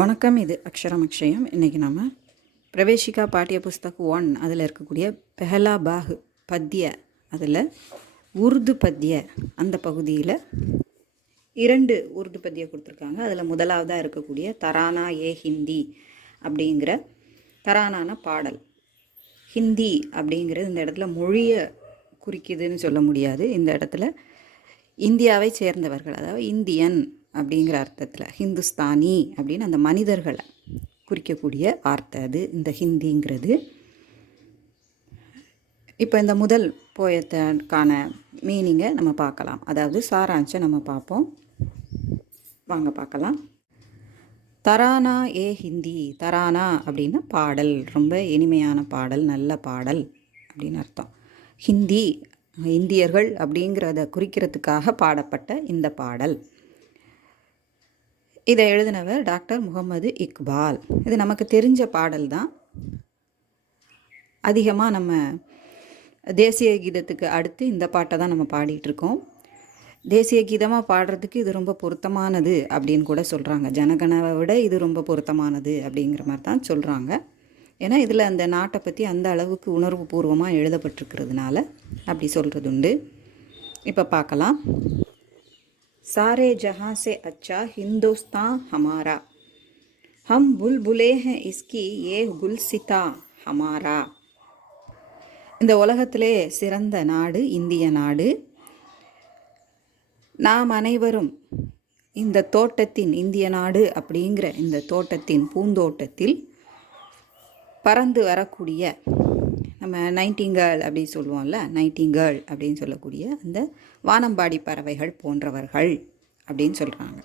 வணக்கம். இது அக்ஷரம் அக்ஷயம். இன்றைக்கி நம்ம பிரவேஷிகா பாட்டிய புஸ்தக் 1 அதில் இருக்கக்கூடிய பெஹலா பாஹ் பத்திய அதில் உருது பத்திய அந்த பகுதியில் 2 உருது பத்திய கொடுத்துருக்காங்க. அதில் முதலாவதாக இருக்கக்கூடிய தரானா ஏ ஹிந்தி அப்படிங்கிற தரானான பாடல். ஹிந்தி அப்படிங்கிறது இந்த இடத்துல மொழியை குறிக்குதுன்னு சொல்ல முடியாது. இந்த இடத்துல இந்தியாவை சேர்ந்தவர்கள், அதாவது இந்தியன் அப்படிங்கிற அர்த்தத்தில், ஹிந்துஸ்தானி அப்படின்னு அந்த மனிதர்களை குறிக்கக்கூடிய வார்த்தை அது இந்த ஹிந்திங்கிறது. இப்போ இந்த முதல் போயத்துக்கான மீனிங்கை நம்ம பார்க்கலாம், அதாவது சாராம்சம் நம்ம பார்ப்போம். வாங்க பார்க்கலாம். தரானா ஏ ஹிந்தி. தரானா அப்படின்னா பாடல், ரொம்ப இனிமையான பாடல், நல்ல பாடல் அப்படின்னு அர்த்தம். ஹிந்தி இந்தியர்கள் அப்படிங்கிறத குறிக்கிறதுக்காக பாடப்பட்ட இந்த பாடல். இதை எழுதினவர் டாக்டர் முகமது இக்பால். இது நமக்கு தெரிஞ்ச பாடல் தான். அதிகமாக நம்ம தேசிய கீதத்துக்கு அடுத்து இந்த பாட்டை தான் நம்ம பாடிட்டுருக்கோம். தேசிய கீதமாக பாடுறதுக்கு இது ரொம்ப பொருத்தமானது அப்படின்னு கூட சொல்கிறாங்க. ஜனகணவை விட இது ரொம்ப பொருத்தமானது அப்படிங்கிற மாதிரி தான் சொல்கிறாங்க. ஏன்னா இதில் அந்த நாட்டை பற்றி அந்த அளவுக்கு உணர்வு பூர்வமாக எழுதப்பட்டிருக்கிறதுனால அப்படி சொல்கிறது உண்டு. இப்போ பார்க்கலாம். सारे जहाँ से अच्छा हिंदुस्तान हमारा, हम बुलबुले हैं इसकी ये गुलसिता हमारा. இந்த உலகத்திலே சிறந்த நாடு இந்திய நாடு. நாம் அனைவரும் இந்த தோட்டத்தின், இந்திய நாடு அப்படிங்கிற இந்த தோட்டத்தின் பூந்தோட்டத்தில் பறந்து வரக்கூடிய, நம்ம நைட்டிங்கேர்ள் அப்படின்னு சொல்லுவோம்ல, நைட்டிங்கேர்ள் அப்படின்னு சொல்லக்கூடிய அந்த வானம்பாடி பறவைகள் போன்றவர்கள் அப்படின்னு சொல்கிறாங்க.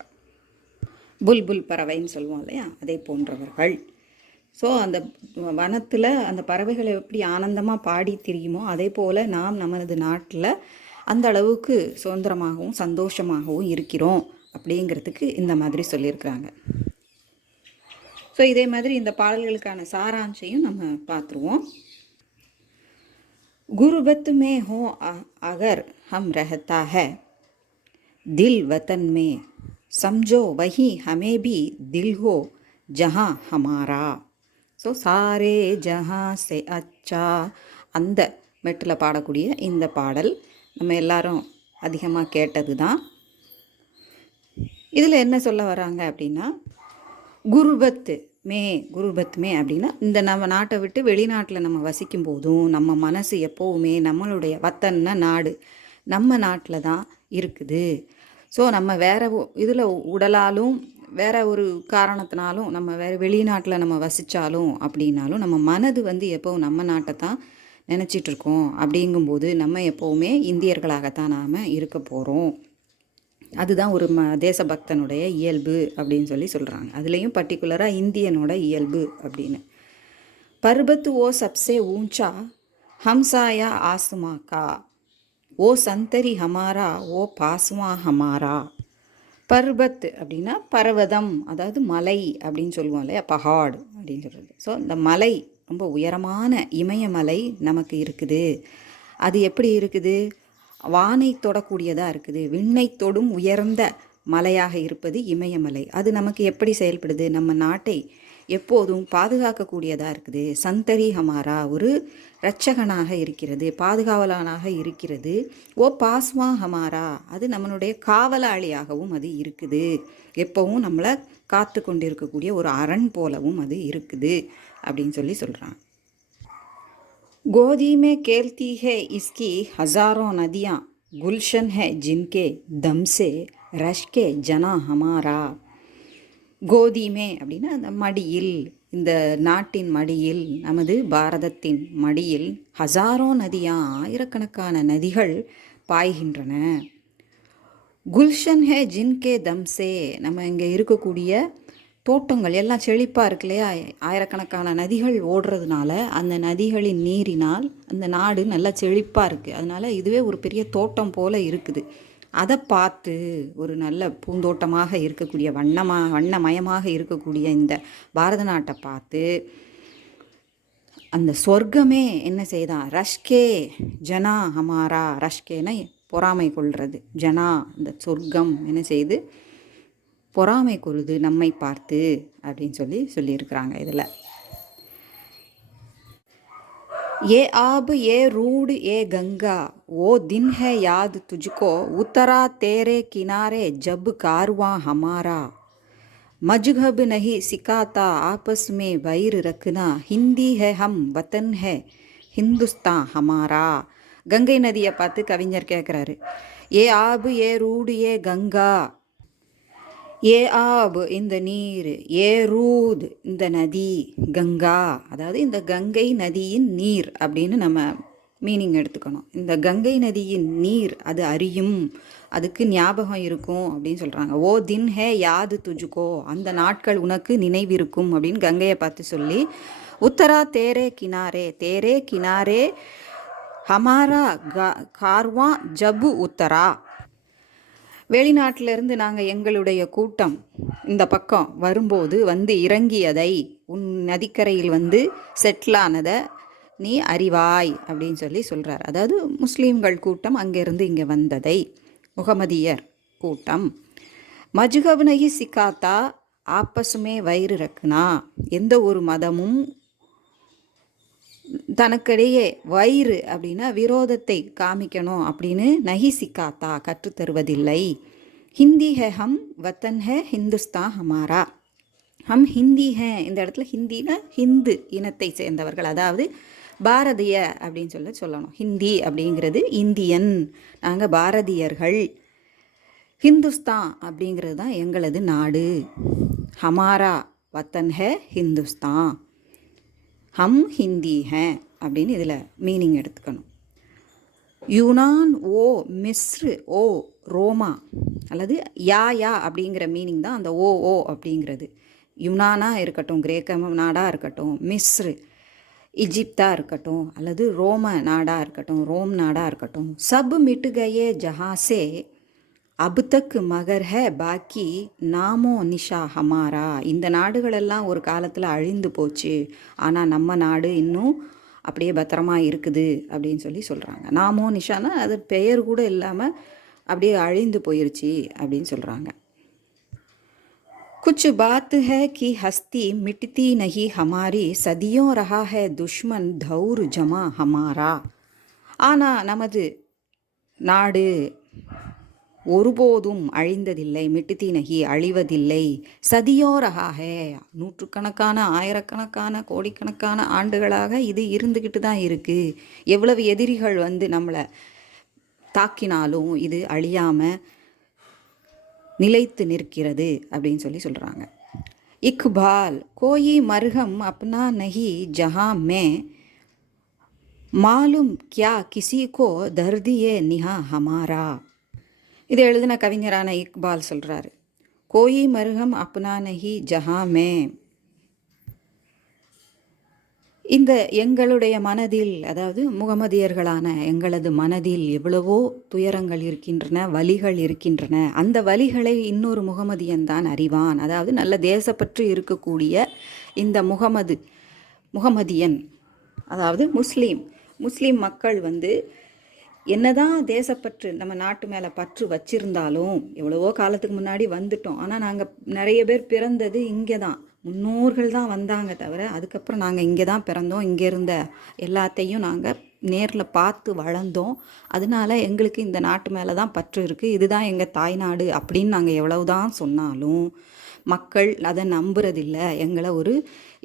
புல்புல் பறவைன்னு சொல்லுவோம் இல்லையா, அதே போன்றவர்கள். ஸோ அந்த வனத்தில் அந்த பறவைகளை எப்படி ஆனந்தமாக பாடி திரியுமோ அதே போல் நாம் நமது நாட்டில் அந்த அளவுக்கு சுதந்திரமாகவும் சந்தோஷமாகவும் இருக்கிறோம் அப்படிங்கிறதுக்கு இந்த மாதிரி சொல்லியிருக்கிறாங்க. ஸோ இதே மாதிரி இந்த பாடல்களுக்கான சாராம்சையும் நம்ம பார்த்துருவோம். गुरबत में हो अगर हम रहता है दिल वतन में, समझो वही हमें भी दिल हो जहाँ हमारा. ஸோ சாரே ஜஹா சே அச்சா அந்த மெட்டில் பாடக்கூடிய இந்த பாடல் நம்ம எல்லாரும் அதிகமாக கேட்டது தான். இதில் என்ன சொல்ல வராங்க அப்படின்னா, குருபத்து மே அப்படின்னா இந்த நம்ம நாட்டை விட்டு வெளிநாட்டில் நம்ம வசிக்கும் போதும் நம்ம மனசு எப்போவுமே நம்மளுடைய வத்தன்னா நாடு, நம்ம நாட்டில் தான் இருக்குது. ஸோ நம்ம வேறு இதில் உடலாலும் வேறு ஒரு காரணத்தினாலும் நம்ம வேறு வெளிநாட்டில் நம்ம வசித்தாலும் அப்படின்னாலும் நம்ம மனது எப்போவும் நம்ம நாட்டை தான் நினச்சிட்ருக்கோம். அப்படிங்கும்போது நம்ம எப்போவுமே இந்தியர்களாகத்தான் நாம் இருக்க போகிறோம். அதுதான் ஒரு தேசபக்தனுடைய இயல்பு அப்படின்னு சொல்கிறாங்க. அதுலேயும் பர்டிகுலராக இந்தியனோட இயல்பு அப்படின்னு. பர்பத் ஓ சப்சே ஊஞ்சா ஹம்சாயா ஆசுமா கா, ஓ சந்தரி ஹமாரா ஓ பாசுமா ஹமாரா. பர்பத் அப்படின்னா பர்வதம், அதாவது மலை அப்படின்னு சொல்லுவோம் இல்லையா, பஹாட் அப்படின்னு சொல்கிறது. ஸோ இந்த மலை ரொம்ப உயரமான இமயமலை நமக்கு இருக்குது. அது எப்படி இருக்குது, வானை தொடக்கூடியதாக இருக்குது. விண்ணை தொடும் உயர்ந்த மலையாக இருப்பது இமயமலை. அது நமக்கு எப்படி செயல்படுது, நம்ம நாட்டை எப்போதும் பாதுகாக்கக்கூடியதாக இருக்குது. சந்தரி ஹமாரா, ஒரு இரட்சகனாக இருக்கிறது, பாதுகாவலானாக இருக்கிறது. ஓ பாஸ்மா ஹமாரா, அது நம்மளுடைய காவலாளியாகவும் அது இருக்குது. எப்போவும் நம்மளை காத்து கொண்டிருக்கக்கூடிய ஒரு அரண் போலவும் அது இருக்குது அப்படின்னு சொல்கிறாங்க. गोदी में खेलती है इसकी हज़ारों नदियाँ, गुलशन है जिनके दम से रश के जना हमारा. கோதிமே அப்படின்னா அந்த மடியில், இந்த நாட்டின் மடியில், நமது பாரதத்தின் மடியில் ஹசாரோ நதியா, ஆயிரக்கணக்கான நதிகள் பாய்கின்றன. குல்ஷன் ஹே ஜின்கே தம்சே, நம்ம இங்கே இருக்கக்கூடிய தோட்டங்கள் எல்லாம் செழிப்பாக இருக்கு இல்லையா, ஆயிரக்கணக்கான நதிகள் ஓடுறதுனால அந்த நதிகளின் நீரினால் அந்த நாடு நல்லா செழிப்பாக இருக்குது. அதனால் இதுவே ஒரு பெரிய தோட்டம் போல் இருக்குது. அதை பார்த்து ஒரு நல்ல பூந்தோட்டமாக இருக்கக்கூடிய வண்ணமயமாக இருக்கக்கூடிய இந்த பாரத நாட்டை பார்த்து அந்த சொர்க்கமே என்ன செய்தான், ரஷ்கே ஜனா ஹமாரா, ரஷ்கேன பொறாமை கொள்வது, ஜனா இந்த சொர்க்கம் என்ன செய்து பொறாமை கொள்ளுது நம்மை பார்த்து அப்படின்னு சொல்லியிருக்கிறாங்க இதில். ये आब ये रूड ये गंगा वो दिन है याद तुझको उतरा तेरे किनारे जब कारवां हमारा मजहब नहीं सिखाता आपस में वैर रखना हिंदी है हम वतन है हिंदुस्तान हमारा. கங்கை நதியை பார்த்து கவிஞர் கேட்குறாரு, ஏ ஆபு ஏ ரூடு ஏ கங்கா, ஏ ஆப் இந்த நீர், ஏ ரூத் இந்த நதி, கங்கா அதாவது இந்த கங்கை நதியின் நீர் அப்படின்னு நம்ம மீனிங் எடுத்துக்கணும். இந்த கங்கை நதியின் நீர் அது அறியும், அதுக்கு ஞாபகம் இருக்கும் அப்படின்னு சொல்கிறாங்க. ஓ தின் ஹே யாது துஜுக்கோ, அந்த நாட்கள் உனக்கு நினைவிருக்கும் அப்படின்னு கங்கையை பார்த்து சொல்லி, உத்தரா தேரே கினாரே ஹமாரா கார்வா ஜபு உத்தரா, வெளிநாட்டிலிருந்து நாங்கள் எங்களுடைய கூட்டம் இந்த பக்கம் வரும்போது வந்து இறங்கியதை, உன் நதிக்கரையில் வந்து செட்டிலானதை நீ அறிவாய் அப்படின்னு சொல்கிறார். அதாவது முஸ்லீம்கள் கூட்டம் அங்கேருந்து இங்கே வந்ததை, முகமதியர் கூட்டம். மஜ்ஹப் நஹி சிக்காத்தா ஆப்பசுமே வயிறு ரக்குனா, எந்த ஒரு மதமும் தனக்கிடையே வயிறு அப்படின்னா விரோதத்தை காமிக்கணும் அப்படின்னு நஹி சிக்காத்தா கற்றுத்தருவதில்லை. ஹிந்தி ஹே ஹம் வத்தன் ஹே ஹிந்துஸ்தான் ஹமாரா. ஹம் ஹிந்தி ஹே, இந்த இடத்துல ஹிந்தினா ஹிந்து இனத்தை சேர்ந்தவர்கள், அதாவது பாரதிய அப்படின்னு சொல்லணும். ஹிந்தி அப்படிங்கிறது இந்தியன், நாங்கள் பாரதியர்கள். ஹிந்துஸ்தான் அப்படிங்கிறது தான் எங்களது நாடு. ஹமாரா வத்தன் ஹே ஹிந்துஸ்தான், ஹம் ஹிந்தி ஹே அப்படின்னு இதில் மீனிங் எடுத்துக்கணும். யூனான் ஓ மிஸ்ரு ஓ ரோமா, அல்லது யா அப்படிங்கிற மீனிங் தான் அந்த ஓ அப்படிங்கிறது. யுனானாக இருக்கட்டும், கிரேக்க நாடாக இருக்கட்டும், மிஸ்ரு இஜிப்தாக இருக்கட்டும், அல்லது ரோம நாடாக இருக்கட்டும், ரோம் நாடாக இருக்கட்டும், சப் மிட் கயே ஜஹாசே அப் தக் மகர் ஹே பாக்கி நாமோ நிஷா ஹமாரா. இந்த நாடுகளெல்லாம் ஒரு காலத்தில் அழிந்து போச்சு, ஆனால் நம்ம நாடு இன்னும் அப்படியே பத்திரமா இருக்குது அப்படின்னு சொல்கிறாங்க. நாமோ நிஷானா அது பெயர் கூட இல்லாமல் அப்படியே அழிந்து போயிருச்சு அப்படின்னு சொல்கிறாங்க. कुछ बात है कि हस्ती मिटती नहीं हमारी सदियों रहा है दुश्मन धौर जमा हमारा. ஆனால் நமது நாடு ஒருபோதும் அழிந்ததில்லை, மிட்டுத்தி நகி அழிவதில்லை, சதியோ ரஹாஹே நூற்றுக்கணக்கான ஆயிரக்கணக்கான கோடிக்கணக்கான ஆண்டுகளாக இது இருந்துக்கிட்டு தான் இருக்குது. எவ்வளவு எதிரிகள் வந்து நம்மளை தாக்கினாலும் இது அழியாமல் நிலைத்து நிற்கிறது அப்படின்னு சொல்கிறாங்க. இக்பால் கோயி மர்ஹம் அப்னா நஹி ஜஹா மே மாலும் கியா கிசி கோ தர்தியே நிஹா ஹமாரா. இதை எழுதின கவிஞரான இக்பால் சொல்கிறாரு, கோயி மர்ஹம் அப்னா நஹி ஜஹா மே, இந்த எங்களுடைய மனதில், அதாவது முகமதியர்களான எங்களது மனதில் எவ்வளவோ துயரங்கள் இருக்கின்றன, வலிகள் இருக்கின்றன. அந்த வலிகளை இன்னொரு முகமதியன் தான் அறிவான். அதாவது நல்ல தேசப்பற்று இருக்கக்கூடிய இந்த முகமதியன், அதாவது முஸ்லீம் மக்கள் வந்து என்னதான் தேசப்பற்று நம்ம நாட்டு மேலே பற்று வச்சிருந்தாலும், எவ்வளவோ காலத்துக்கு முன்னாடி வந்துட்டோம், ஆனால் நாங்கள் நிறைய பேர் பிறந்தது இங்கே தான், முன்னோர்கள் தான் வந்தாங்க தவிர அதுக்கப்புறம் நாங்கள் இங்கே தான் பிறந்தோம், இங்கே இருந்த எல்லாத்தையும் நாங்கள் நேரில் பார்த்து வளர்ந்தோம். அதனால எங்களுக்கு இந்த நாட்டு மேலே தான் பற்று இருக்குது, இதுதான் எங்கள் தாய்நாடு அப்படின்னு நாங்கள் எவ்வளவுதான் சொன்னாலும் மக்கள் அதை நம்புறதில்ல, எங்களை ஒரு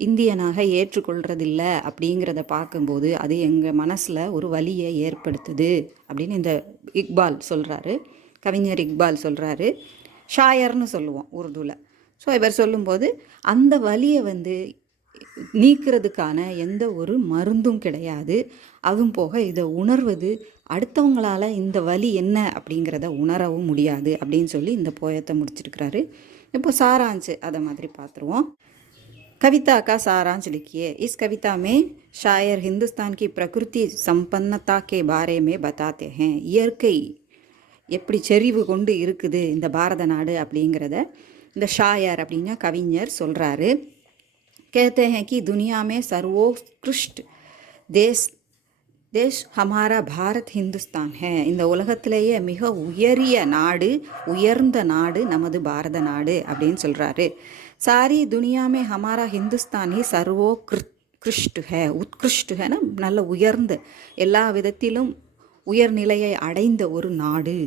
இந்தியனாக ஏற்றுக்கொள்றதில்ல. அப்படிங்கிறத பார்க்கும்போது அது எங்கள் மனசில் ஒரு வலியை ஏற்படுத்துது அப்படின்னு இந்த இக்பால் சொல்கிறாரு, கவிஞர் இக்பால் சொல்கிறாரு. ஷாயர்னு சொல்லுவோம் உருதுவில். ஸோ இவர் சொல்லும்போது அந்த வலியை வந்து நீக்கிறதுக்கான எந்த ஒரு மருந்தும் கிடையாது. அதுவும் போக இதை உணர்வது அடுத்தவங்களால் இந்த வலி என்ன அப்படிங்கிறத உணரவும் முடியாது அப்படின்னு இந்த போயத்தை முடிச்சிருக்கிறாரு. இப்போ सारांश அதை மாதிரி பார்த்துருவோம். कविता का सारांश लिखिए. इस कविता में शायर हिंदुस्तान की प्रकृति संपन्नता के बारे में बताते हैं. இயற்கை எப்படி செறிவு கொண்டு இருக்குது இந்த பாரத நாடு அப்படிங்கிறத இந்த ஷாயர் அப்படின்னா கவிஞர் சொல்கிறாரு. कहते हैं कि दुनिया में सर्वोत्कृष्ट देश தேஷ் ஹமாரா பாரத் ஹிந்துஸ்தான் ஹே. இந்த உலகத்திலேயே மிக உயரிய நாடு, உயர்ந்த நாடு நமது பாரத நாடு அப்படின்னு சொல்கிறாரு. Sorry துனியாமே Hamara Hindustan he servo கிருஷ்டு ஹே. உத்கிருஷ்டு ஹேனா நல்ல உயர்ந்த, எல்லா விதத்திலும் உயர்நிலையை அடைந்த ஒரு நாடு,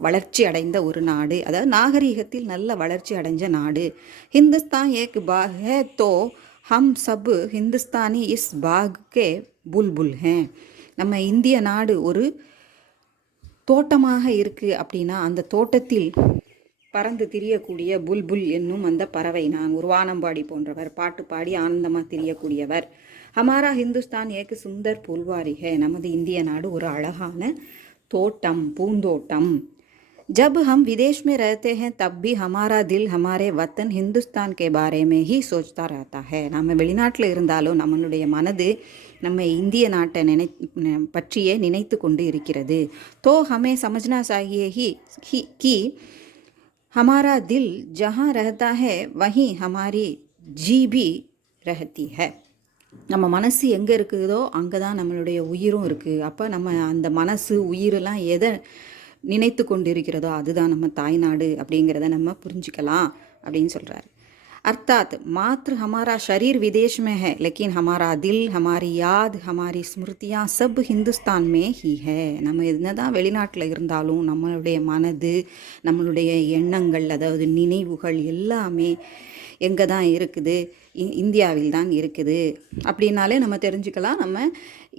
வளர்ச்சி அடைந்த ஒரு நாடு, அதாவது நாகரீகத்தில் நல்ல வளர்ச்சி அடைஞ்ச நாடு. ஹிந்துஸ்தான் ஏக் பாக் ஹே தோ ஹம் சப் ஹிந்துஸ்தானி இஸ் பாக் கே புல்புல் ஹே. நம்ம இந்திய நாடு ஒரு தோட்டமாக இருக்குது அப்படின்னா அந்த தோட்டத்தில் பறந்து திரியக்கூடிய புல்புல் என்னும் அந்த பறவை நான். ஒரு வானம்பாடி போன்றவர், பாட்டு பாடி ஆனந்தமாக திரியக்கூடியவர். ஹமாரா ஹிந்துஸ்தான் ஏக்கு சுந்தர் புல்வாரி ஹே. நமது இந்திய நாடு ஒரு அழகான தோட்டம், பூந்தோட்டம். जब हम विदेश में रहते हैं तब भी हमारा दिल हमारे वतन हिंदुस्तान के बारे में ही सोचता रहता है. நம்ம வெளிநாட்டில் இருந்தாலும் நம்மளுடைய மனது நம்ம இந்திய நாட்டை பற்றியே நினைத்து கொண்டு இருக்கிறது. तो हमें समझना चाहिए ही कि हमारा दिल जहाँ रहता है वहीं हमारी जी भी रहती है. நம்ம மனசு எங்கே இருக்குதோ அங்கே தான் நம்மளுடைய உயிரும் இருக்குது. அப்போ நம்ம அந்த மனசு உயிரெல்லாம் எதை நினைத்து கொண்டு இருக்கிறதோ அதுதான் நம்ம தாய்நாடு அப்படிங்கிறத நம்ம புரிஞ்சுக்கலாம் அப்படின்னு சொல்கிறாரு. அர்த்தாத் மாத்திர ஹமாரா ஷரீர் விதேஷ் மே ஹே லேக்கின் ஹமாரா தில், ஹமாரி யாத், ஹமாரி ஸ்மிருதியா சப் ஹிந்துஸ்தான் மே ஹி ஹே. நம்ம என்னதான் வெளிநாட்டில் இருந்தாலும் நம்மளுடைய மனது, நம்மளுடைய எண்ணங்கள், அதாவது நினைவுகள் எல்லாமே எங்கே தான் இருக்குது? இந்தியாவில் தான் இருக்குது. அப்படின்னாலே நம்ம தெரிஞ்சுக்கலாம், நம்ம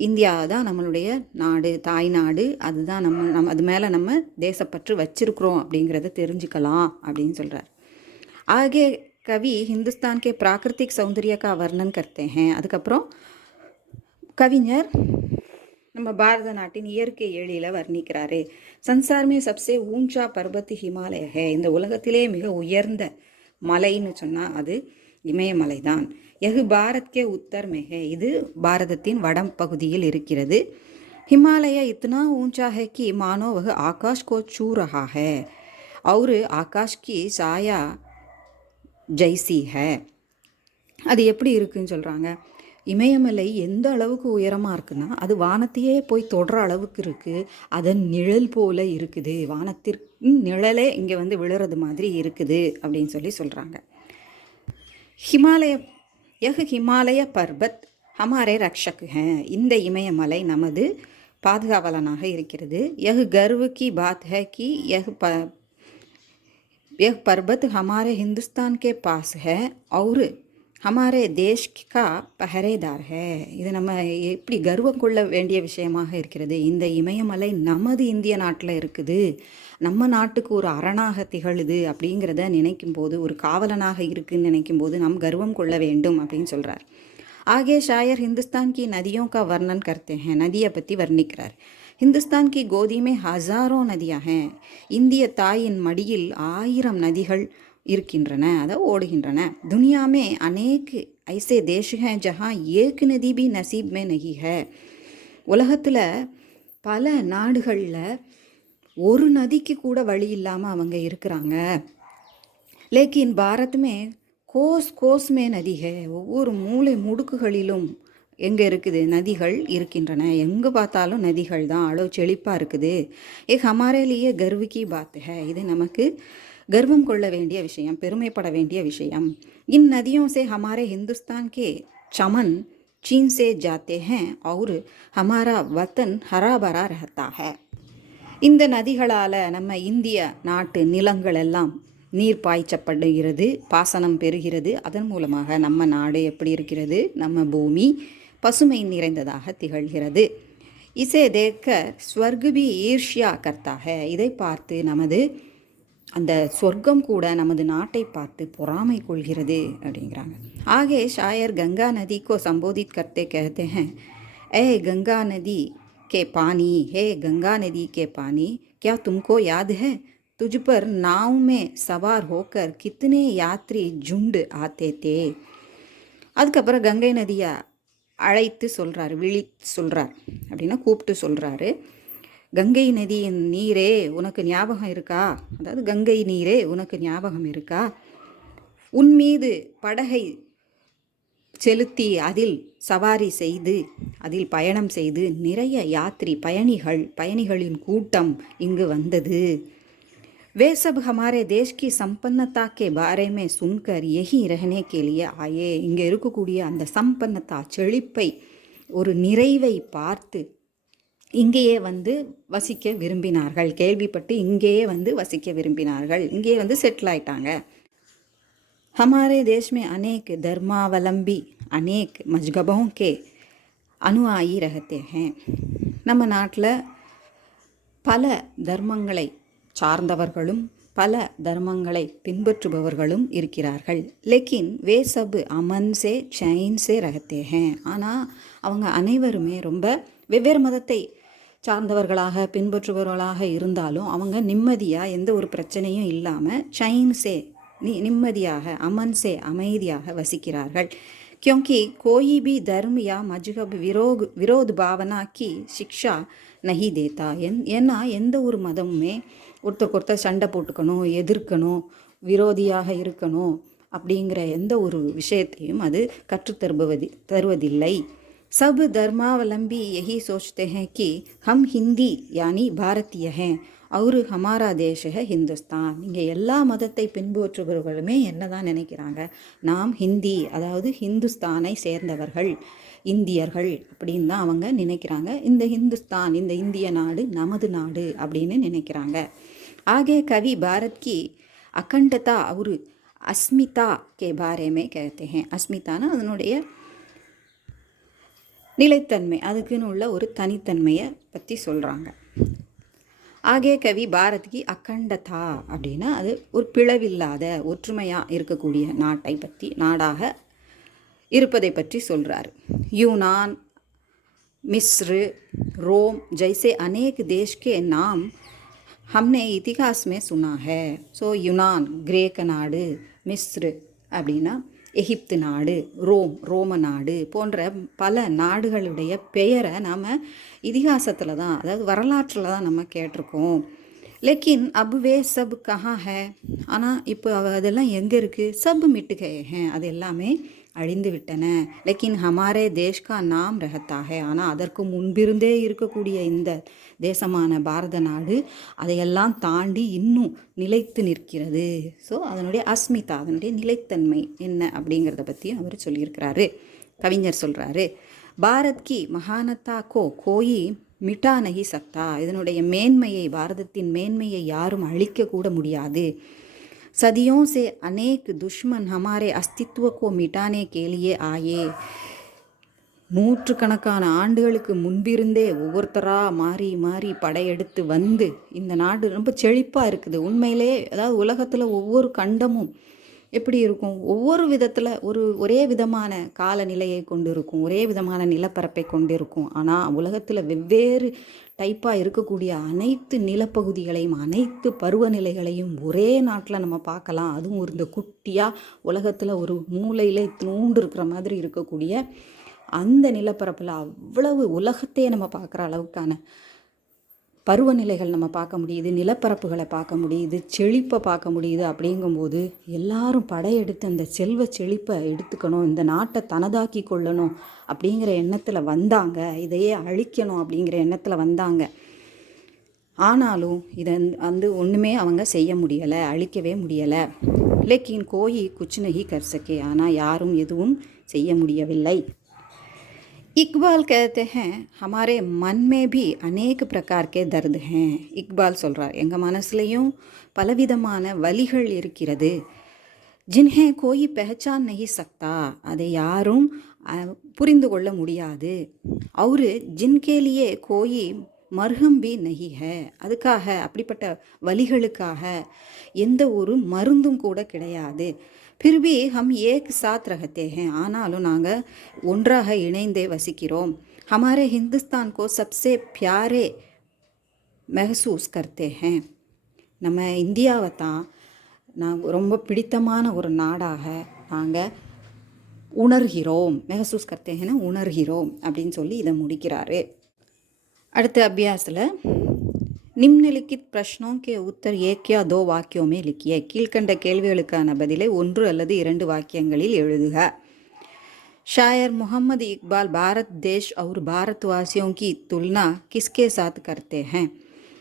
இந்தியா தான் நம்மளுடைய நாடு, தாய்நாடு. அதுதான் நம்ம அது மேலே நம்ம தேசப்பற்று வச்சிருக்கிறோம் அப்படிங்கிறத தெரிஞ்சுக்கலாம் அப்படின்னு சொல்கிறார். ஆகே கவி ஹிந்துஸ்தான் கே பிராகிருத்திக் சௌந்தர்ய கா வர்ணன் கர்த்தே ஹேன். அதுக்கப்புறம் கவிஞர் நம்ம பாரத நாட்டின் இயற்கை எழில வர்ணிக்கிறாரு. சன்சார்மே சப்சே ஊஞ்சா பர்வத் ஹிமாலய ஹே. இந்த உலகத்திலே மிக உயர்ந்த மலைன்னு சொன்னால் அது இமயமலை தான். எகு பாரத்கே உத்தர் மெஹே. இது பாரதத்தின் வடம் பகுதியில் இருக்கிறது. हिमालय इतना ऊंचा है कि मानो वह आकाश को छू रहा है और आकाश की साया जैसी है. அது எப்படி இருக்குன்னு சொல்கிறாங்க. இமயமலை எந்த அளவுக்கு உயரமாக இருக்குன்னா அது வானத்தையே போய் தொடுற அளவுக்கு இருக்குது. அதன் நிழல் போல இருக்குது. வானத்திற்கு நிழலே இங்கே வந்து விழுறது மாதிரி இருக்குது அப்படின்னு சொல்கிறாங்க. ஹிமாலய பர்வத் ஹமாரே ரக்ஷக் ஹே. இந்த இமயமலை நமது பாதுகாவலனாக இருக்கிறது. கர்வ் கி பாத் ஹே கி पर्वत हमारे हिंदुस्तान के पास है और हमारे देश का पहरेदार है. இது நம்ம எப்படி கர்வம் கொள்ள வேண்டிய விஷயமாக இருக்கிறது. இந்த இமயமலை நமது இந்திய நாட்டில் இருக்குது, நம்ம நாட்டுக்கு ஒரு அரணாக திகழுது அப்படிங்கிறத நினைக்கும் போது, ஒரு காவலனாக இருக்குன்னு நினைக்கும் போது நாம் கர்வம் கொள்ள வேண்டும் அப்படின்னு சொல்கிறார். ஆகே ஷாயர் हिंदुस्तान की नदियों का वर्णन करते हैं. நதியை பற்றி வர்ணிக்கிறார். हिंदुस्तान की गोदी में हजारों नदियाँ हैं. இந்திய தாயின் மடியில் 1000 நதிகள் இருக்கின்றன, அதை ஓடுகின்றன. दुनिया में अनेक ऐसे देश हैं जहाँ एक नदी भी नसीब में नहीं है. உலகத்தில் பல நாடுகளில் ஒரு நதிக்கு கூட வழி இல்லாமல் அவங்க இருக்கிறாங்க. லேக்கின் பாரத் மே கோஸ் கோஸ் மே நதி ஹே. ஒவ்வொரு மூளை முடுக்குகளிலும் எங்கே இருக்குது? நதிகள் இருக்கின்றன. எங்கே பார்த்தாலும் நதிகள் தான், அளவு செழிப்பாக இருக்குது. ஹமாரே லியே கர்வ் கி பாத் ஹே. இது நமக்கு கர்வம் கொள்ள வேண்டிய விஷயம், பெருமைப்பட வேண்டிய விஷயம். இன் நதியோं से हमारे हिंदुस्तान के चमन चीन से जाते हैं और हमारा वतन हरा भरा रहता है. இந்த நதிகளால் நம்ம இந்திய நாட்டு நிலங்கள் எல்லாம் நீர் பாய்ச்சப்படுகிறது, பாசனம் பெறுகிறது. அதன் மூலமாக நம்ம நாடு எப்படி இருக்கிறது? நம்ம பூமி பசுமை நிறைந்ததாக திகழ்கிறது. இசே தேக்க ஸ்வர்கபி ஈர்ஷ்யா கர்த்தா ஹே. இதை பார்த்து நமது அந்த சொர்க்கம் கூட நமது நாட்டை பார்த்து பொறாமை கொள்கிறது அப்படிங்கிறாங்க. ஆகே ஷாயர் கங்கா நதி கோ சம்போதித் கர்த்தே कहते हैं, ए गंगा नदी के पानी, हे गंगा नदी के पानी, क्या तुमको याद है तुझ पर नाव में सवार होकर कितने यात्री झुंड आते थे. அதுக்கப்புறம் கங்கை நதியை அழைத்து சொல்கிறார், விழி சொல்கிறார் அப்படின்னா கூப்பிட்டு சொல்கிறாரு. கங்கை நதியின் நீரே உனக்கு ஞாபகம் இருக்கா? அதாவது கங்கை நீரே உனக்கு ஞாபகம் இருக்கா? உன் மீது படகை செலுத்தி அதில் சவாரி செய்து அதில் பயணம் செய்து நிறைய பயணிகளின் கூட்டம் இங்கு வந்தது. वे सब हमारे देश की संपन्नता के बारे में सुनकर यही रहने के लिए आए. இங்கே இருக்கக்கூடிய அந்த சம்பன்னத்தா செழிப்பை ஒரு நிறைவை பார்த்து இங்கேயே வந்து வசிக்க விரும்பினார்கள். கேள்விப்பட்டு இங்கேயே வந்து வசிக்க விரும்பினார்கள். இங்கேயே வந்து செட்டில் ஆயிட்டாங்க. हमारे देश में अनेक धर्मावलंबी अनेक मजहबों के अनुयायी रहते हैं. நம்ம நாட்டில் பல தர்மங்களை சார்ந்தவர்களும் பல தர்மங்களை பின்பற்றுபவர்களும் இருக்கிறார்கள். लेकिन वे सब अमन से चैन से रहते हैं. ஆனால் அவங்க அனைவருமே ரொம்ப வெவ்வேறு மதத்தை சார்ந்தவர்களாக பின்பற்றுபவர்களாக இருந்தாலும் அவங்க நிம்மதியாக எந்த ஒரு பிரச்சனையும் இல்லாமல் சைன் சே நிம்மதியாக அமன் சே அமைதியாக வசிக்கிறார்கள். क्योंकि कोई भी धर्म या मजहब विरोध भावना की शिक्षा नहीं देता. ஏன்னா எந்த ஒரு மதமுமே ஒருத்தருக்கு சண்டை போட்டுக்கணும், எதிர்க்கணும், விரோதியாக இருக்கணும் அப்படிங்கிற எந்த ஒரு விஷயத்தையும் அது தருவதில்லை. सब धर्मावलंबी यही सोचते हैं कि हम हिंदी यानी भारतीय हैं और हमारा देश है हिंदुस्तान. இங்கே எல்லா மதத்தை பின்பற்றுபவர்களுமே என்ன தான் நினைக்கிறாங்க, நாம் ஹிந்தி அதாவது ஹிந்துஸ்தானை சேர்ந்தவர்கள், இந்தியர்கள் அப்படின்னு தான் அவங்க நினைக்கிறாங்க. இந்த ஹிந்துஸ்தான் இந்த இந்திய நாடு நமது நாடு அப்படின்னு நினைக்கிறாங்க. आगे कवि भारत की अखंडता और अस्मिता के बारे में कहते हैं. अस्मिताना அதனுடைய நிலைத்தன்மை, அதுக்குன்னு உள்ள ஒரு தனித்தன்மையை பற்றி சொல்கிறாங்க. ஆகே கவி பாரத்கி அகண்டதா அப்படின்னா அது ஒரு பிளவில்லாத ஒற்றுமையாக இருக்கக்கூடிய நாட்டை பற்றி நாடாக இருப்பதை பற்றி சொல்கிறாரு. यूनान मिस्र रोम जैसे अनेक देश के नाम हमने इतिहास में सुना है. ஸோ யுனான் கிரேக்க நாடு, மிஸ்ரு அப்படின்னா எகிப்து நாடு, ரோம நாடு போன்ற பல நாடுகளுடைய பெயரை நாம் இதிகாசத்தில் தான் அதாவது வரலாற்றில் தான் நம்ம கேட்டிருக்கோம். லேக்கின் அப் வே சப் கஹா ஹே. ஆனால் இப்போ அதெல்லாம் எங்கே இருக்குது? சப் மிட்டு கே ஹே, அது எல்லாமே அழிந்து விட்டன. லேக்கின் ஹமாரே தேஷ்கா நாம் ரஹத்தா ஹே. ஆனால் அதற்கு முன்பிருந்தே இருக்கக்கூடிய இந்த தேசமான பாரத நாடு அதையெல்லாம் தாண்டி இன்னும் நிலைத்து நிற்கிறது. ஸோ அதனுடைய அஸ்மிதா, அதனுடைய நிலைத்தன்மை என்ன அப்படிங்கிறத பற்றி அவர் சொல்லியிருக்கிறாரு. கவிஞர் சொல்கிறாரு, பாரத் கி மகானத்தா கோயி மிட்டா நகி சக்தா. இதனுடைய மேன்மையை, பாரதத்தின் மேன்மையை யாரும் அழிக்கக்கூட முடியாது. सदियों से अनेक दुश्मन हमारे अस्तित्व को मिटाने के लिए आए. நூற்றுக்கணக்கான ஆண்டுகளுக்கு முன்பிருந்தே ஒவ்வொருத்தராக மாறி மாறி படையெடுத்து வந்து இந்த நாடு ரொம்ப செழிப்பாக இருக்குது. உண்மையிலே அதாவது உலகத்தில் ஒவ்வொரு கண்டமும் எப்படி இருக்கும், ஒவ்வொரு விதத்தில் ஒரே விதமான காலநிலையை கொண்டு இருக்கும், ஒரே விதமான நிலப்பரப்பை கொண்டு இருக்கும். ஆனால் உலகத்தில் வெவ்வேறு டைப்பாக இருக்கக்கூடிய அனைத்து நிலப்பகுதிகளையும் அனைத்து பருவநிலைகளையும் ஒரே நாட்டில் நம்ம பார்க்கலாம். அதுவும் ஒரு இந்த குட்டியாக உலகத்தில் ஒரு மூலையில் தூண்டு இருக்கிற மாதிரி இருக்கக்கூடிய அந்த நிலப்பரப்பில் அவ்வளவு உலகத்தையே நம்ம பார்க்குற அளவுக்கான பருவநிலைகள் நம்ம பார்க்க முடியுது, நிலப்பரப்புகளை பார்க்க முடியுது, செழிப்பை பார்க்க முடியுது. அப்படிங்கும்போது எல்லாரும் படையெடுத்து அந்த செல்வ செழிப்பை எடுத்துக்கணும், இந்த நாட்டை தனதாக்கி கொள்ளணும் அப்படிங்கிற எண்ணத்தில் வந்தாங்க. இதையே அழிக்கணும் அப்படிங்கிற எண்ணத்தில் வந்தாங்க. ஆனாலும் இதை ஒன்றுமே அவங்க செய்ய முடியலை, அழிக்கவே முடியலை. லேக்கின் கோயி குச்சினகி கர்சக்கே. ஆனால் யாரும் எதுவும் செய்ய முடியவில்லை. इकबाल कहते हैं हमारे मन में भी अनेक प्रकार के दर्द हैं. இக்பால் சொல்கிறார், எங்கள் மனசுலையும் பலவிதமான வலிகள் இருக்கிறது. जिन्हें कोई पहचान नहीं सकता. அதை யாரும் புரிந்து கொள்ள முடியாது. और जिनके लिए कोई மர்ஹம் பி நஹி ஹே. அதுக்காக அப்படிப்பட்ட வலிகளுக்காக எந்த ஒரு மருந்தும் கூட கிடையாது. फिर भी हम एक साथ रहते हैं. ஆனாலும் நாங்கள் ஒன்றாக இணைந்தே வசிக்கிறோம். हमारे हिंदुस्तान को सबसे प्यारे महसूस करते हैं. நம்ம இந்தியாவை தான் நாங்கள் ரொம்ப பிடித்தமான ஒரு நாடாக நாங்கள் உணர்கிறோம். மெஹசூஸ் கர்த்தேன்னா உணர்கிறோம் அப்படின்னு சொல்லி இதை முடிக்கிறாரு. அடுத்த அபியாஸில் நிம்னலிக்கித் பிரஷ்னோं के उत्तर एक या दो वाक्यों में लिखिए. கீழ்கண்ட கேள்விகளுக்கான பதிலை 1 அல்லது 2 வாக்கியங்களில் எழுதுக. शायर मोहम्मद इकबाल भारत देश और भारतवासियों की तुलना किसके साथ करते हैं?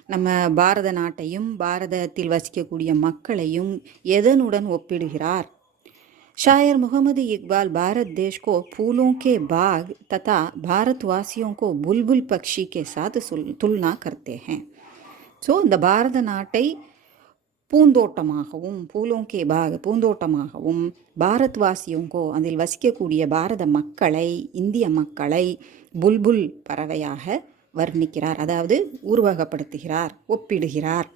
நம்ம பாரத நாட்டையும் பாரதத்தில் வசிக்கக்கூடிய மக்களையும் எதனுடன் ஒப்பிடுகிறார்? शायर मोहम्मद इकबाल भारत देश को फूलों के बाग तथा भारतवासियों को बुलबुल पक्षी के साथ तुलना करते हैं. ஸோ இந்த பாரத நாட்டை பூந்தோட்டமாகவும் பூலோங்கே பாக் பூந்தோட்டமாகவும் பாரத்வாசியோங்கோ அதில் வசிக்கக்கூடிய பாரத மக்களை இந்திய மக்களை புல்புல் பறவையாக வர்ணிக்கிறார், அதாவது உருவகப்படுத்துகிறார், ஒப்பிடுகிறார்.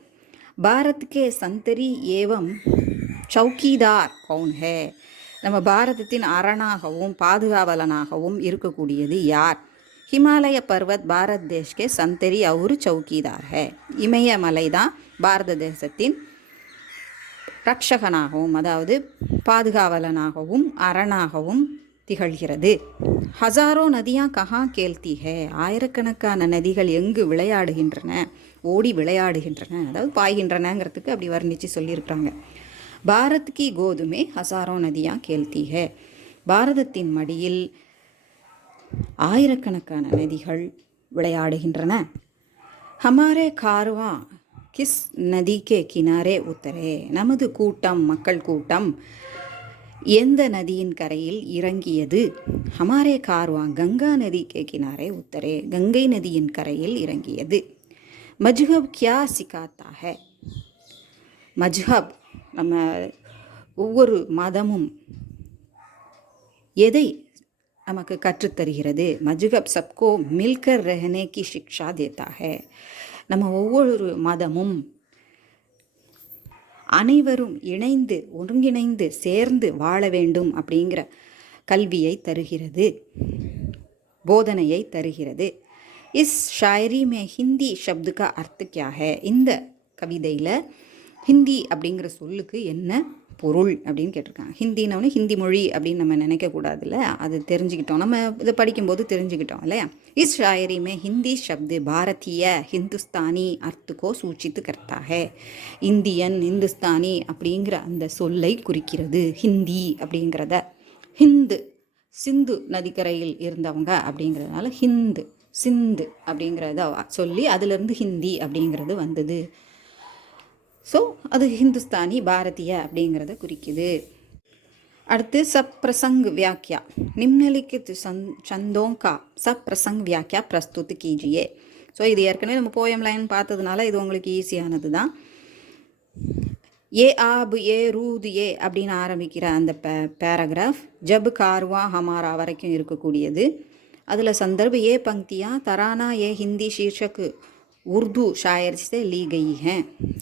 பாரத்கே சந்தரி ஏவம் சௌக்கிதார் கவுன் ஹே, நம்ம பாரதத்தின் அரணாகவும் பாதுகாவலனாகவும் இருக்கக்கூடியது யார்? ஹிமாலய பர்வத் பாரத் தேஷ்கே சந்தரி அவுரு சௌக்கிதார் ஹே, இமயமலை தான் பாரத தேசத்தின் ரக்ஷகனாகவும் அதாவது பாதுகாவலனாகவும் அரணாகவும் திகழ்கிறது. ஹசாரோ நதியா கஹா கேல்தி ஹே, ஆயிரக்கணக்கான நதிகள் எங்கு விளையாடுகின்றன, ஓடி விளையாடுகின்றன, அதாவது பாய்கின்றனங்கிறதுக்கு அப்படி வர்ணித்து சொல்லியிருக்கிறாங்க. பாரத் கி கோதுமே ஹசாரோ நதியா கேல்தி ஹே, பாரதத்தின் மடியில் ஆயிரக்கணக்கான நதிகள் விளையாடுகின்றன. ஹமாரே கார்வா கிஸ் நதிக்கே கினாரே உத்தரே, நமது கூட்டம் மக்கள் கூட்டம் எந்த நதியின் கரையில் இறங்கியது? ஹமாரே கார்வா கங்கா நதிக்கே கினாரே உத்தரே, கங்கை நதியின் கரையில் இறங்கியது. மஜ்ஹப் கியா சிக்காத்தா ஹே, மஜ்ஹப் நம்ம ஒவ்வொரு மதமும் எதை நமக்கு கற்றுத்தருகிறது? மஜ்ஹப் சப்கோ மில்கர் ரஹனே கி சிக்ஷா தேதா ஹே, நம்ம ஒவ்வொரு மதமும் அனைவரும் இணைந்து ஒருங்கிணைந்து சேர்ந்து வாழ வேண்டும் அப்படிங்கிற கல்வியை தருகிறது, போதனையை தருகிறது. இஸ் ஷாயரி மே ஹிந்தி ஷப்து கா அர்த்த கியா ஹே, இந்த கவிதையில் ஹிந்தி அப்படிங்கிற சொல்லுக்கு என்ன பொருள் அப்படின்னு கேட்டிருக்காங்க. ஹிந்தினவனே ஹிந்தி மொழி அப்படின்னு நம்ம நினைக்கக்கூடாதுல்ல, அது தெரிஞ்சுக்கிட்டோம், நம்ம இதை படிக்கும்போது தெரிஞ்சுக்கிட்டோம் இல்லையா. இஸ் ஷாயரி மே ஹிந்தி ஷப்து பாரதிய ஹிந்துஸ்தானி அர்த்துக்கோ சூச்சித்து கர்த்தா ஹே, இந்தியன் இந்துஸ்தானி அப்படிங்கிற அந்த சொல்லை குறிக்கிறது ஹிந்தி அப்படிங்கிறத. ஹிந்து சிந்து நதிக்கரையில் இருந்தவங்க அப்படிங்கிறதுனால ஹிந்து சிந்து அப்படிங்கிறத சொல்லி அதிலிருந்து ஹிந்தி அப்படிங்கிறது வந்தது. ஸோ அது ஹிந்துஸ்தானி பாரதிய அப்படிங்கிறத குறிக்குது. அடுத்து சப்ரசங் வியாக்கியா, நிம்னலிக்கித் சந்தோं का சப்ரசங் வியாக்கியா பிரஸ்துத் கீஜியே. ஸோ இது ஏற்கனவே நம்ம போயம் லைன் பார்த்ததுனால இது உங்களுக்கு ஈஸியானது தான். ஏ ஆப் ஏ ரூத் ஏ அப்படின்னு ஆரம்பிக்கிற அந்த பேராகிராஃப் ஜப் கார்வா ஹமாரா வரைக்கும் இருக்கக்கூடியது. அதில் சந்தர்ப் ஏ பங்கியா தரானா ஏ ஹிந்தி ஷீர்ஷக்கு உருது ஷாயர் சே லீ கயி ஹே.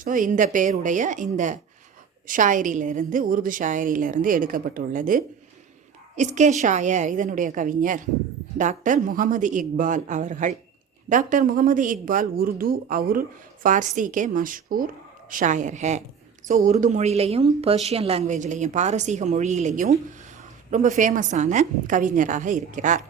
ஸோ இந்த பேருடைய இந்த ஷாயரியிலிருந்து உருது ஷாயரியிலிருந்து எடுக்கப்பட்டுள்ளது. இஸ்கே ஷாயர் இதனுடைய கவிஞர் டாக்டர் முகமது இக்பால் அவர்கள். டாக்டர் முகமது இக்பால் உருது और फारसी के मशहूर शायर है. ஸோ உருது மொழியிலையும் பர்ஷியன் லாங்குவேஜ்லேயும் பாரசீக மொழியிலையும் ரொம்ப ஃபேமஸான கவிஞராக இருக்கிறார்.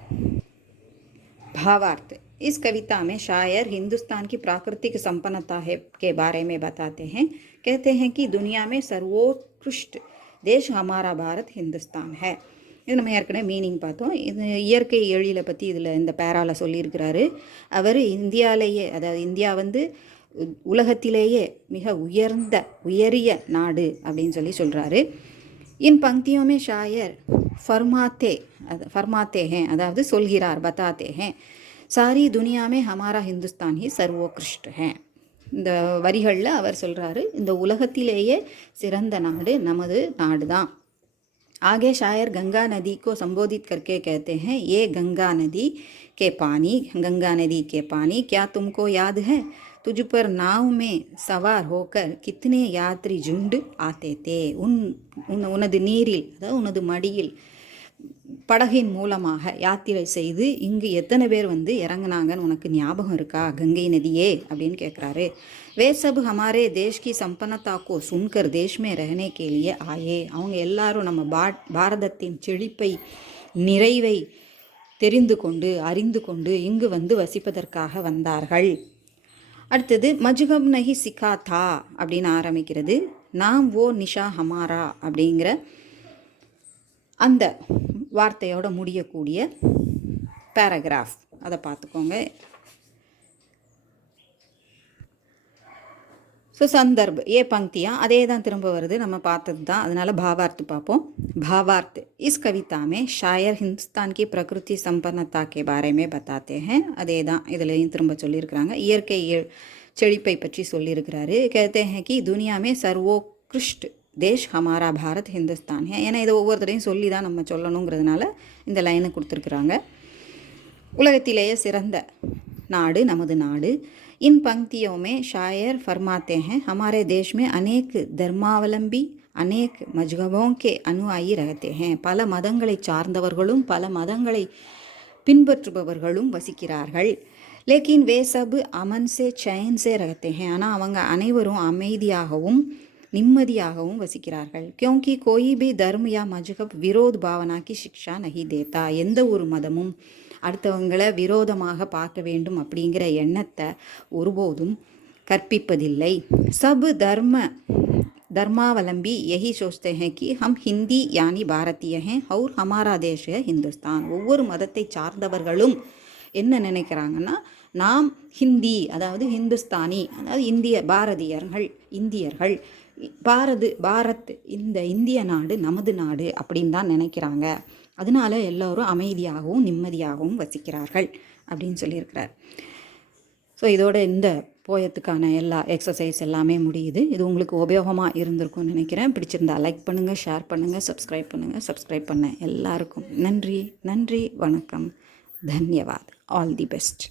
भावार्थ, इस कविता में शायर हिंदुस्तान की प्राकृतिक संपन्नता के बारे में बताते हैं. कहते हैं कि दुनिया में सर्वोत्कृष्ट देश हमारा भारत हिंदुस्तान है. இது நம்ம ஏற்கனவே மீனிங் பார்த்தோம். இது இயற்கை எழிலை பற்றி இதில் இந்த பேராவில் சொல்லியிருக்கிறாரு. அவர் இந்தியாவிலேயே, அதாவது இந்தியா வந்து உலகத்திலேயே மிக உயரிய நாடு அப்படின்னு சொல்கிறாரு. இன் பங்கியோமே ஷாயர் फरमाते हैं அதாவது சொல்கிறார், பத்தாத்தே हैं सारी दुनिया में हमारा हिंदुस्तान ही सर्वोत्कृष्ट है. இந்த வரிகளில் அவர் சொல்கிறாரு, இந்த உலகத்திலேயே சிறந்த நாடு நமது நாடு தான். आगे शायर गंगा नदी को संबोधित करके कहते हैं, ये गंगा नदी के पानी क्या तुमको याद है? तुझ पर नाव में सवार होकर कितने यात्री झुंड आते थे. உனது நீரில், அதாவது உனது மடியில் படகின் மூலமாக யாத்திரை செய்து இங்கு எத்தனை பேர் வந்து இறங்குனாங்கன்னு உனக்கு ஞாபகம் இருக்கா கங்கை நதியே அப்படின்னு கேட்குறாரு. வே சப் ஹமாரே தேஷ் கி சம்பன்னதா கோ சுன்கர் தேஷ் மே ரஹனே கே லியே ஆயே. அவங்க எல்லாரும் நம்ம பாரதத்தின் செழிப்பை நிறைவை தெரிந்து கொண்டு அறிந்து கொண்டு இங்கு வந்து வசிப்பதற்காக வந்தார்கள். அடுத்தது மஜ்ஹப் நஹி சிக்கா தா அப்படின்னு ஆரம்பிக்கிறது. நாம் ஓ நிஷா ஹமாரா அப்படிங்கிற அந்த வார்த்தையோட முடியக்கூடிய பேராகிராஃப், அதை பார்த்துக்கோங்க. ஸோ சந்தர்ப் ஏ பங்கியா அதே தான் திரும்ப வருது, நம்ம பார்த்தது தான், அதனால் பாவார்த்து பார்ப்போம். பாவார்த் இஸ் கவிதா மே ஷாயர் ஹிந்துஸ்தான் கி பிரகிருதி சம்பன்னதா கே பாரே மே பத்தாத்தே ஹேன். அதே தான் இதுலேயும் திரும்ப சொல்லியிருக்கிறாங்க. இயற்கை செழிப்பை பற்றி சொல்லியிருக்கிறாரு. कहते हैं कि दुनिया में सर्वोत्कृष्ट தேஷ் ஹமாரா பாரத் ஹிந்துஸ்தான். ஏன்னா இதை ஒவ்வொருத்தரையும் சொல்லி தான் நம்ம சொல்லணுங்கிறதுனால இந்த லைனை கொடுத்துருக்குறாங்க. உலகத்திலேயே சிறந்த நாடு நமது நாடு. इन पंक्तियों में शायर फरमाते हैं हमारे देश में अनेक धर्मावलंबी अनेक मजहबों के अनुयायी रहते हैं. பல மதங்களை சார்ந்தவர்களும் பல மதங்களை பின்பற்றுபவர்களும் வசிக்கிறார்கள். लेकिन वे सब अमन से चैन से रहते हैं. ஆனால் அவங்க அனைவரும் அமைதியாகவும் நிம்மதியாகவும் வசிக்கிறார்கள். क्योंकि कोई भी धर्म या मजहब विरोध भावना की शिक्षा नहीं देता. எந்த ஒரு மதமும் அடுத்தவங்களை விரோதமாக பார்க்க வேண்டும் அப்படிங்கிற எண்ணத்தை ஒருபோதும் கற்பிப்பதில்லை. सब धर्मावलंबी यही सोचते हैं कि हम हिंदी यानी भारतीय हैं और हमारा देश है हिंदुस्तान. ஒவ்வொரு மதத்தை சார்ந்தவர்களும் என்ன நினைக்கிறாங்கன்னா, நாம் ஹிந்தி அதாவது ஹிந்துஸ்தானி அதாவது இந்தியர்கள் பாரத் இந்த இந்திய நாடு நமது நாடு அப்படின்னு தான் நினைக்கிறாங்க. அதனால எல்லோரும் அமைதியாகவும் நிம்மதியாகவும் வசிக்கிறார்கள் அப்படின்னு சொல்லியிருக்கிறார். ஸோ இதோட இந்த போயத்துக்கான எல்லா எக்ஸசைஸ் எல்லாமே முடியுது. இது உங்களுக்கு உபயோகமாக இருந்திருக்கும்னு நினைக்கிறேன். பிடிச்சிருந்தா லைக் பண்ணுங்கள், ஷேர் பண்ணுங்கள், சப்ஸ்கிரைப் பண்ண எல்லாருக்கும் நன்றி, வணக்கம், தன்யவாத். All the best.